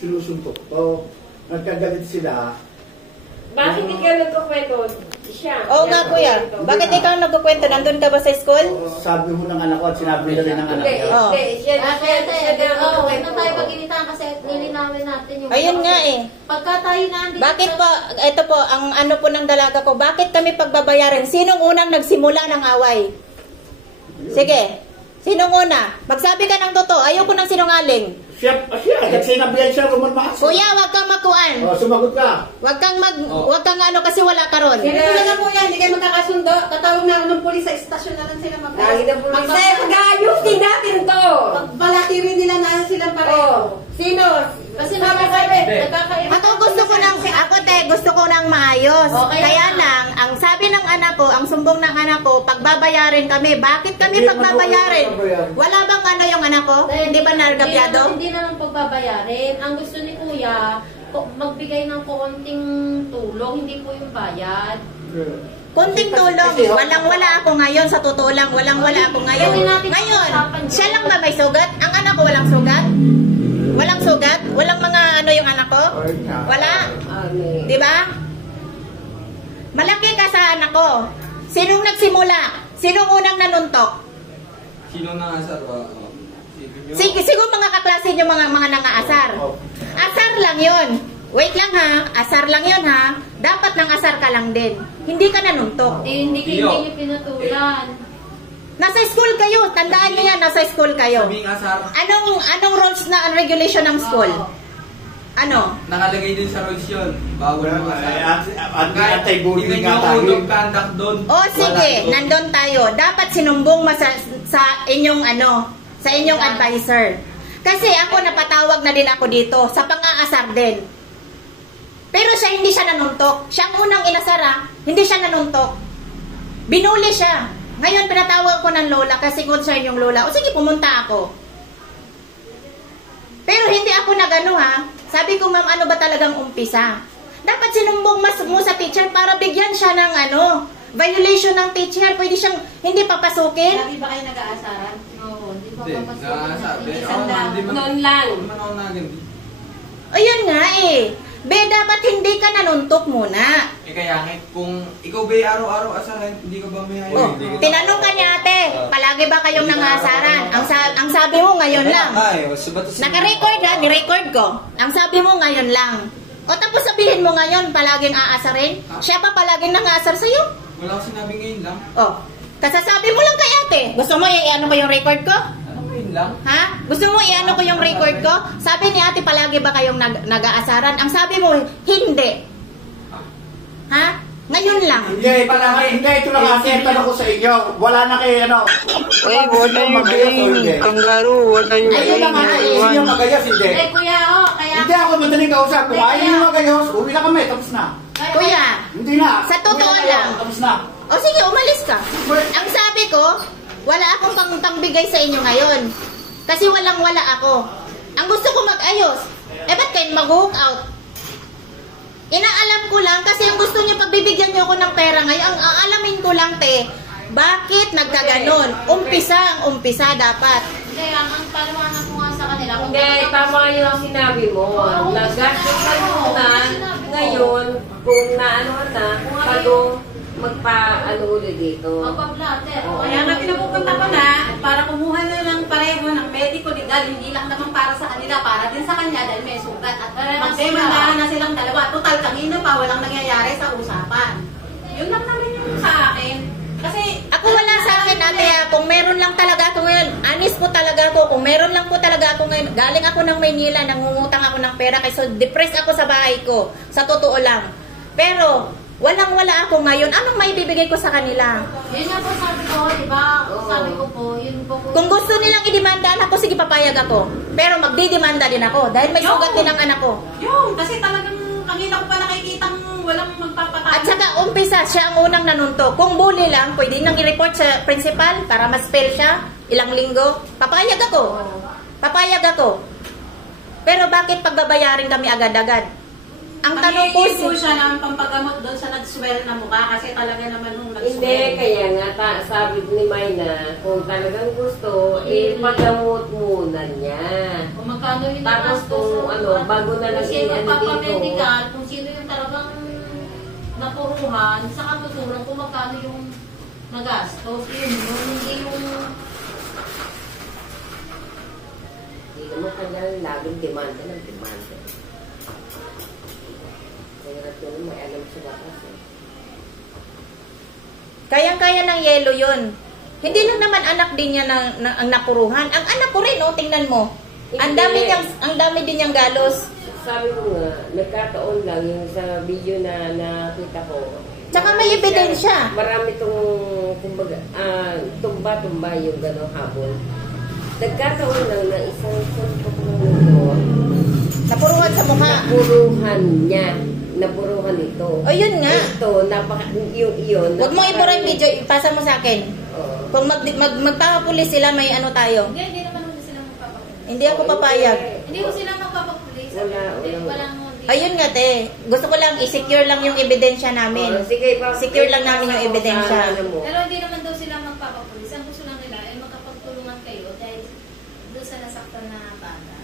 sinusuntok to. Nagkagalit sila. Bakit hindi ka nagkukwento? Siya. Oo nga kuya. Bakit ikaw nagkukwento? Nandun ka ba sa school? Sabi mo ng anak ko at sinabi na rin ng anak niya. Hindi, siya na tayo pag-initan kasi nilinawin natin yung... Ayun nga eh. Pagka tayo nandito... Bakit po, ito po, ang ano po ng dalaga ko, bakit kami pagbabayaran? Sinong unang nagsimula ng away? Sige. Sinong una? Magsabi ka ng totoo. Ayoko ng sinungaling. Siya, kasi sinabihan siya, rumalmakas. Kuya, wag kang makuan. Sumagot ka. Wag kang ano kasi wala ka ron. Ganito na lang po yan, hindi kayo magkakasundo. Tatawag na ako ng pulis sa istasyon na lang sila mag-ayos din natin to. Balatirin nila na silang pareho. Sino? Kasi Ako gusto ko nang maayos. Okay, Kaya lang, ang sabi ng anak ko, ang sumbong ng anak ko, pagbabayarin kami. Bakit kami pagbabayarin? Wala bang ano yung anak ko? Hindi ba nargabyado? Hindi na lang pagbabayarin. Ang gusto ni Kuya, magbigay ng konting tulong, hindi po yung bayad. Kunting tulong. Walang-wala ako ngayon. Sa totoo lang, walang-wala ako ngayon. Ngayon, siya lang ba may sugat? Ang anak ko walang sugat? Walang sugat? Walang mga ano yung anak ko? Wala? Di ba? Malaki ka sa anak ko. Sinong nagsimula? Sinong unang nanuntok? Sino nangasar ba? Siguro mga kaklase nyo mga nangaasar. Asar lang yon. Wait lang ha. Asar lang yon ha. Dapat nang asar ka lang din. Hindi ka nanuntok. Hindi nyo pinutulan. Nasa school kayo. Tandaan niyo yan. Nasa school kayo. Sabing asar. Anong rules na regulation ng school? Ano? Nakalagay din sa rules yun. Bawal mo asar. Anti-bullying nga tayo. Hindi conduct doon. O sige, nandun tayo. Dapat sinumbong sa inyong sa inyong advisor. Kasi ako napatawag na din ako dito sa pang-aasar din. Pero siya hindi siya nanuntok. Siya ang unang inasara, hindi siya nanuntok. Binuli siya. Ngayon pinatawag ko ng lola kasi concern yung lola. O sige, pumunta ako. Pero hindi ako nagano ha. Sabi ko, ma'am, ano ba talagang umpisa? Dapat sinumbong mo sa teacher para bigyan siya ng violation ng teacher. Pwede siyang hindi papasukin. Sabi ba kayo nag-aasaran? Oo, hindi pa Hindi, papasukin. Noon lang. Ayun nga eh. Be, dapat hindi ka nanuntok muna. Kaya kung ikaw ba araw-araw asaran, hindi ka ba may Oh, tinanong ka niya ate, palagi ba kayong nangasaran? Ang sabi mo ngayon lang. Naka-record ha, ni-record ko. Ang sabi mo ngayon lang. O tapos sabihin mo ngayon, palaging aasarin? Siya pa palaging nangasar sa'yo? Wala ko sinabi ngayon lang. Oh, kasasabi mo lang kay ate. Gusto mo i-ano ko yung record ko? Ngayon lang. Ha? Gusto mo i-ano ko yung record ko? Sabi ni ate, palagi ba kayong nag-aasaran? Ang sabi mo, hindi. Ha? Ngayon lang. Hindi, ito lang kasi tanong ko sa inyo. Wala na kayo Uy, what are you doing? Kangaroo, what are you Ayun lang nga, hindi yung magayos, hindi. Kuya, kaya... Hindi ako madaling kausap. Kung ayaw nyo magayos, uwi na kami, tapos na. Kuya, Hindi na. sa totoo Uwi na kayo, lang. tapos na. O sige, umalis ka. Ang sabi ko, wala akong pangbigay sa inyo ngayon. Kasi walang-wala ako. Ang gusto ko mag-ayos. Ba't kayo mag-hook out? Inaalam ko lang kasi ang gusto niyo pagbibigyan niyo ako ng pera ngayon, ang aalamin ko lang bakit nagkaganon? Umpisa dapat. Hindi, ang paliwanag ko nga sa kanila. Hindi, tama yun ang sinabi mo. Nag-gastos ka muna. Ngayon, kung naano na, bago ulit dito. Magpa-blatter. Kaya nga pinapupunta ko na para kumuha na lang pareho ng medico legal, hindi lang naman para sa kanila, para din sa kanya dahil may sugat at magdemandahan na silang dalawa. Total, kanina pa walang nangyayari sa usapan. Yun lang naman yung sa akin. Kasi Ako wala sa akin ate, kung meron lang talaga ako ngayon, honest po talaga ako, kung meron lang po talaga ako ngayon, galing ako ng Maynila, nangungutang ako ng pera kasi depressed ako sa bahay ko, sa totoo lang. Pero walang-wala ako ngayon. Anong may bibigay ko sa kanila? Yun nga po sabi ko, diba? Sabi ko po, yun po po. Kung gusto nilang idemanda ako, sige papayag ako. Pero magdidemanda din ako dahil may sugat din ang anak ko. yun, kasi talagang kanina ko pa nakikitang walang magpapatay. At saka umpisa, siya ang unang nanuntok. Kung bully lang, pwede nang i-report sa principal para ma-spell siya ilang linggo. Papayag ako. Papayag ako. Pero bakit pagbabayarin kami agad-agad? ang tanong po Panghihingi po siya ng pampagamot doon sa nag-swell na mukha kasi talaga naman nung nag-swell. Hindi, kaya nga, sabi ni Mayna, kung talagang gusto, pagamot muna niya. Kung magkano yung Tapos kung bago na lang kung sino ano magpapamedical, kung sino yung talagang napuruhan, saka tuturan kung magkano yung nagastos. Yun, hindi yung... Hindi naman kailangan laging demanda ng demanda. Kaya yun, may alam sa batas eh. Kayang-kaya ng yelo yun. Hindi lang naman anak din niya ang napuruhan. Ang anak ko rin, tingnan mo. Ang dami din niyang galos. Sabi ko nga, nagkataon lang yung sa video na nakita ko. Tsaka may ebidensya. Marami itong, kumbaga, tumba-tumba yung gano'ng habol. Nagkataon lang na isang suntok ng motor. Napuruhan sa mukha. Napuruhan niya. Napuruhan ito. O yun nga. Ito, yun. Huwag mo ibura yung video, ipasa mo sa akin. Kung magpapapulis sila, may ano tayo. Hindi naman ulit sila magpapapulis. Hindi ako papayag. Hindi ko sila magpapapulis. Walang Ayun nga te, gusto ko lang i-secure lang yung ebidensya namin. Sige, Secure lang namin yung ebidensya. Pero hindi naman daw sila magpapapulis. Ang gusto lang nila ay magkapagtulungan kayo dahil doon sa nasaktan na bata.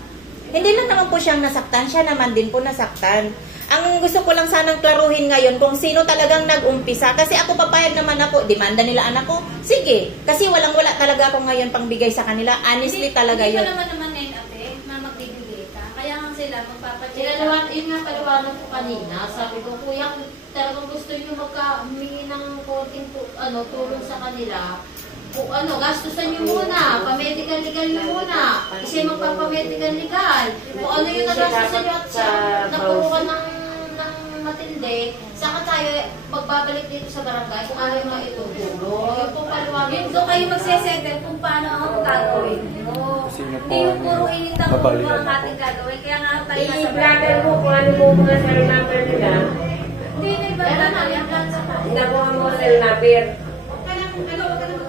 Hindi lang naman po siyang nasaktan, siya naman din po nasaktan. Ang gusto ko lang sanang klaruhin ngayon kung sino talagang nag-umpisa. Kasi ako papayag naman ako, demanda nila anak ko. Sige, kasi walang-wala talaga ako ngayon pangbigay sa kanila. Honestly talaga Hindi yun. pa naman ngayon ate, magbibigay ka. Kaya nga sila magpapacheck. Yun nga paliwanag ko kanina. Sabi ko, kuya, kung talagang gusto nyo humingi ng konting tulong sa kanila, kung gastusan nyo muna, pa-medical legal nyo muna. Kasi magpapamedical legal. Kung ano yung nagastusan nyo at sa napurukan ng matindi, saka tayo magbabalik dito sa barangay kung ano yung mga itutulong. Yung po paliwanag. Yun, doon kayo magsesettle kung paano ang gagawin mo. Hindi yung puro initang mo ang ating gagawin. Kaya nga tayo nasa I-vlogger mo kung ano mo mga cell number nila. Hindi na iba na yan. Nakuha mo cell number. Huwag ka nang